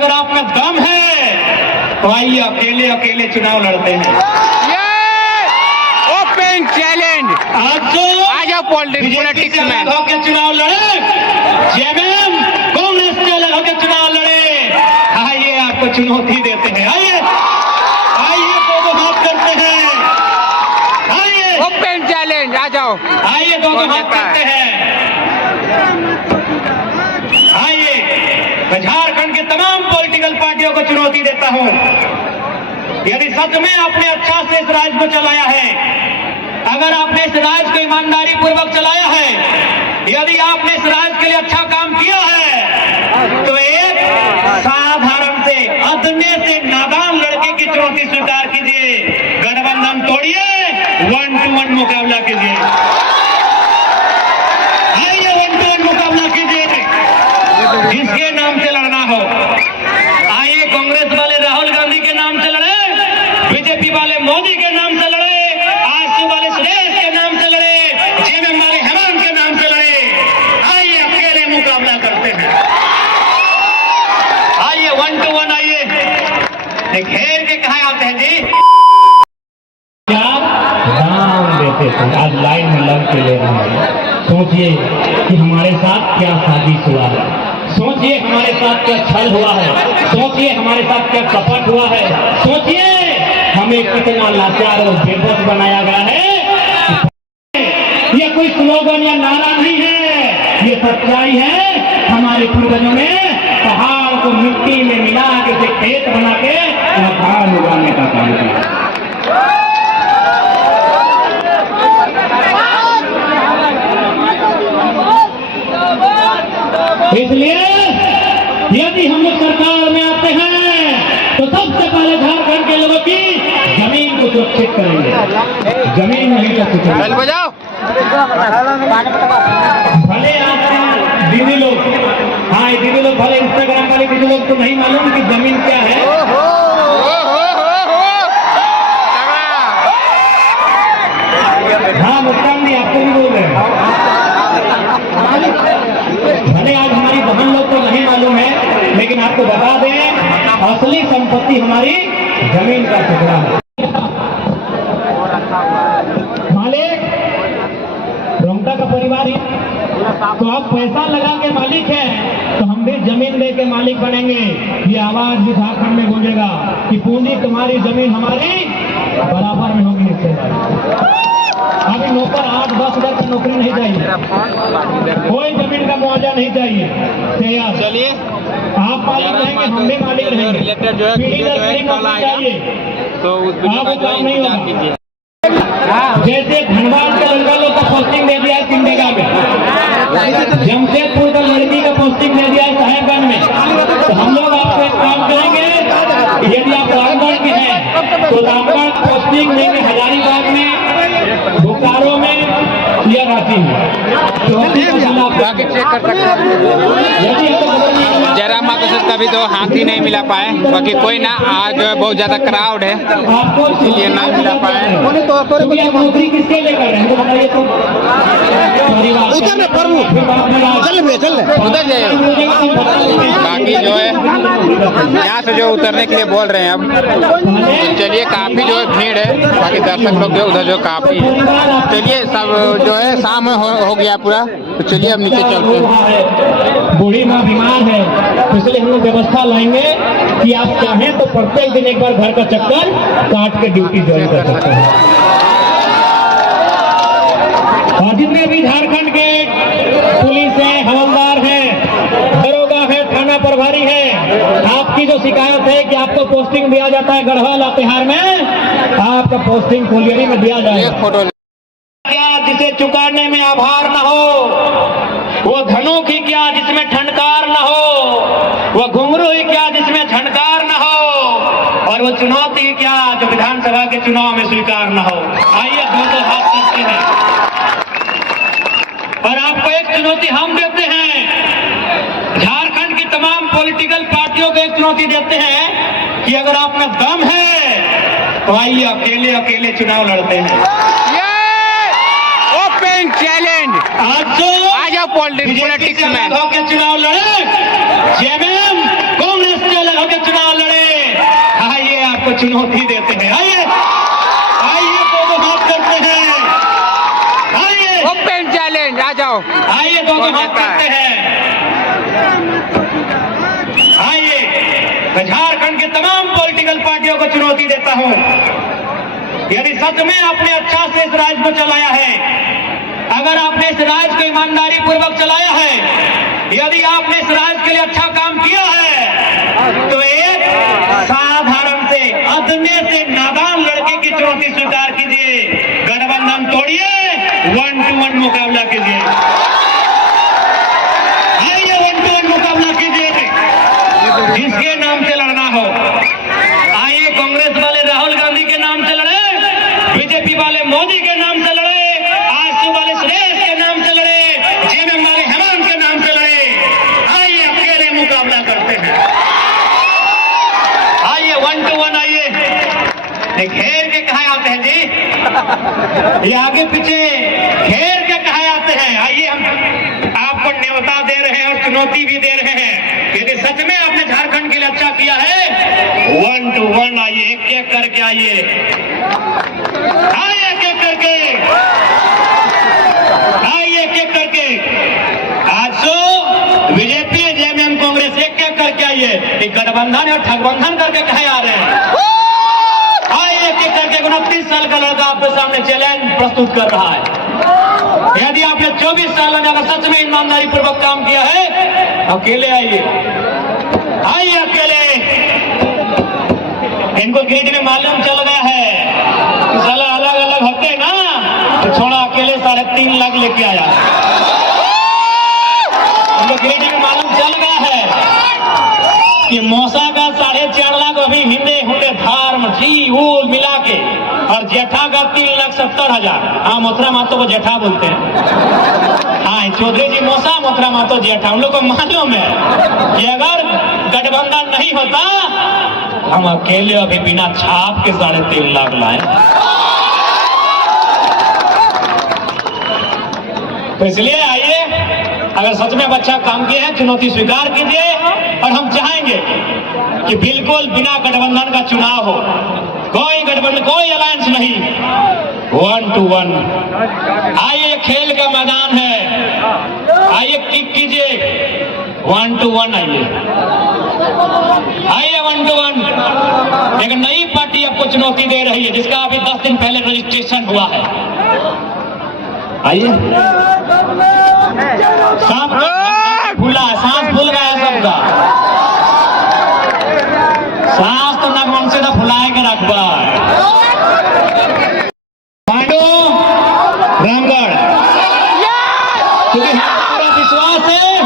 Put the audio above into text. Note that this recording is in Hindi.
अगर आप में दम है तो आइए अकेले अकेले चुनाव लड़ते हैं। ओपन चैलेंज आज जो आ जाओ पॉलिटिक्स में होकर चुनाव लड़े, जेएमएम कांग्रेस से अलग होकर चुनाव लड़े। आइए आपको चुनौती देते हैं। आइए आइए दो हाथ करते हैं। आइए ओपन चैलेंज आ जाओ। आइए दो हाथ करते हैं। आइए मैं झारखंड के तमाम पॉलिटिकल पार्टियों को चुनौती देता हूं, यदि सच में आपने अच्छा से इस राज्य को चलाया है, अगर आपने इस राज्य को ईमानदारी पूर्वक चलाया है, यदि आपने इस राज्य के लिए अच्छा काम किया है, तो एक साधारण से अदने से नादान लड़के की चुनौती स्वीकार कीजिए। गठबंधन तोड़िए, 1-to-1 मुकाबला कीजिए। आइए 1-to-1 मुकाबला कीजिए, जिसके नाम से लड़ना हो। आइए कांग्रेस वाले राहुल गांधी के नाम से लड़े, बीजेपी वाले मोदी के नाम से लड़े, आजसू वाले सुरेश के नाम से लड़े, जेएमएम वाले हेमंत के नाम से लड़े। आइए अकेले मुकाबला करते हैं। आइए 1-to-1 आइए। घेर के कहा आते हैं जी, क्या दाम देते थे, आज लाइन में लग के ले रहे हैं। सोचिए कि हमारे साथ क्या साजिश हुआ है, सोचिए हमारे साथ क्या छल हुआ है, सोचिए हमारे साथ क्या कपट हुआ है, सोचिए हमें कितना लाचार और बेबस बनाया गया है। ये कोई स्लोगन या नारा नहीं है, ये सच्चाई है। हमारे पूर्वजों ने पहाड़ को मिट्टी में मिला के उसे खेत बना के धान उगाने का काम किया। इसलिए यदि हम लोग सरकार में आते हैं तो सबसे पहले झारखंड के लोगों की जमीन को सुरक्षित करेंगे। जमीन नहीं तो कुछ बजाओ। भले आपका दीदी लोग, हाँ दीदी लोग भले इंस्टाग्राम वाले दीदी लोग तो नहीं मालूम कि जमीन क्या है। हाँ मुस्कान जी आपको भी बोल रहे हैं। भले आज हमारी बहन लोग को नहीं मालूम है, लेकिन आपको बता दें असली संपत्ति हमारी जमीन का टुकड़ा है। मालिक रोमता का परिवार ही तो आप पैसा लगा के मालिक हैं, तो हम भी जमीन दे के मालिक बनेंगे। ये आवाज भी झारखंड में गूंजेगा कि पूंजी तुम्हारी जमीन हमारी बराबर में होगी हिस्सेदारी। अभी नौकर 8-10 हजार की नौकरी नहीं चाहिए, कोई जमीन का मुआवजा नहीं चाहिए। चलिए आप मालिक रहेंगे, हम भी मालिक रहेंगे। रिलेटेड जो है तो उस आप काम नहीं होगा। जैसे धनबाद का लड़का लोग का पोस्टिंग दे दिया है सिमडेगा में, जमशेदपुर का लड़की का पोस्टिंग दे दिया है साहेबगंज में, तो हम लोग आपको एक काम करेंगे, यदि आप रामगढ़ के हैं तो रामगढ़ पोस्टिंग देंगे हजारीबाग में, बोकारो में या रांची में। बाकी चेक कर सकते हैं। जयराम माता से कभी तो हाथ ही नहीं मिला पाए, बाकी कोई ना, आज जो है बहुत ज्यादा क्राउड है इसलिए नहीं मिला पाए। नौकरी किसके लिए कर रहे हैं बताइए तो। उधर जाइए। बाकी जो है यहाँ से जो उतरने के लिए बोल रहे हैं अब, तो चलिए काफी जो है भीड़ है, बाकी दर्शक लोग जो उधर जो काफी है। चलिए सब जो है शाम हो गया पूरा, तो चलिए अब नीचे चलते हैं। बूढ़ी माँ बीमार है, तो इसलिए हम लोग व्यवस्था लाएंगे कि आप चाहें तो प्रत्येक दिन एक बार घर का चक्कर काट के ड्यूटी ज्वाइन कर सकते हैं। और जितने भी झारखंड के पुलिस है, हवलदार है, दरोगा है, थाना प्रभारी है, आपकी जो शिकायत है कि आपको पोस्टिंग दिया जाता है गढ़वा लातेहार में, आपका पोस्टिंग फुलगेरी में दिया जाएगा। क्या जिसे चुकाने में आभार न हो, वो धनुक ही क्या जिसमें ठनकार न हो, वो घुंघरू ही क्या जिसमें झनकार न हो, और वो चुनौती ही क्या जो विधानसभा के चुनाव में स्वीकार न हो। आइए दो हाथ करते हैं और आपको एक चुनौती हम देते हैं, झारखंड की तमाम पॉलिटिकल पार्टियों को एक चुनौती देते हैं कि अगर आप में दम है तो आइए अकेले अकेले चुनाव लड़ते हैं। ओपन चैलेंज आज जो आ जाओ पॉलिटिक्स में चुनाव लड़े, जेएमएम कांग्रेस से अलग को चुनौती देते हैं। आइए आइए दोनों हाथ करते हैं, आइए ओपन चैलेंज, आ जाओ। आइए दोनों हाथ करते हैं। आइए मैं झारखंड के तमाम पॉलिटिकल पार्टियों को चुनौती देता हूं, यदि सच में आपने अच्छा से इस राज्य को चलाया है, अगर आपने इस राज्य को ईमानदारी पूर्वक चलाया है, यदि आपने इस राज्य के लिए अच्छा काम किया है, तो एक साधारण से अदने से नादान लड़के की चुनौती स्वीकार कीजिए, गठबंधन तोड़िए, 1-to-1 मुकाबला कीजिए। आइए 1-to-1 मुकाबला कीजिए, जिसके नाम से लड़ना हो। आइए कांग्रेस वाले राहुल गांधी के नाम से लड़े, बीजेपी वाले मोदी के नाम से लड़े, आजसू वाले सुरेश के नाम से लड़े, जेएमएम वाले हेमंत के नाम से लड़े। आइए अकेले मुकाबला करते हैं। आइए 1-to-1 आइए। घेर के कहा आते हैं जी, ये आगे पीछे घेर के कहा आते हैं। आइए हम आपको न्योता दे रहे हैं और चुनौती भी दे रहे हैं, यदि सच में आपने झारखंड के लिए अच्छा किया है, 1-to-1 आइए, एक एक करके आइए, आइए एक एक करके, आइए एक एक करके। आज तो बीजेपी जेएमएम कांग्रेस एक एक करके आइए, एक गठबंधन और ठगबंधन करके कहे आ रहे हैं। आइए एक एक करके 29 साल का लड़का आपके सामने चैलेंज प्रस्तुत कर रहा है। यदि आपने 24 साल में अगर सच में ईमानदारी पूर्वक काम किया है, अकेले आइए, आइए अकेले। इनको गिरिज में मालूम चल गया है कि साला अलग अलग होते ना, तो छोड़ा अकेले 3.5 लाख लेके आया। इनको गिरिज में मालूम चल गया है कि मौसा का 4.5 लाख अभी हिंदे हुंडे धार्म जी ऊल मिला के, और जेठा का 3,70,000। हाँ, मोथरा मातो को जेठा बोलते हैं। हाँ, चौधरी जी मौसा, मोथरा मातो जेठा। हम लोग को मालूम है कि अगर गठबंधन नहीं होता, हम अकेले अभी बिना छाप के 3.5 लाख लाए। तो इसलिए आइए, अगर सच में अच्छा काम किए हैं, चुनौती स्वीकार कीजिए, और हम चाहेंगे कि बिल्कुल बिना गठबंधन का चुनाव हो, कोई गठबंधन, कोई अलायंस नहीं, 1-to-1। आइए खेल का मैदान है, आइए किक कीजिए, 1-to-1 आइए, आइए 1-to-1। एक नई पार्टी आपको चुनौती दे रही है, जिसका अभी 10 दिन पहले रजिस्ट्रेशन हुआ है। आइए, भूला है, सांस भूल गया है सबका, सांस तो नगमन से तो फुलाए के रखबा। पांडु रामगढ़, क्योंकि पूरा विश्वास है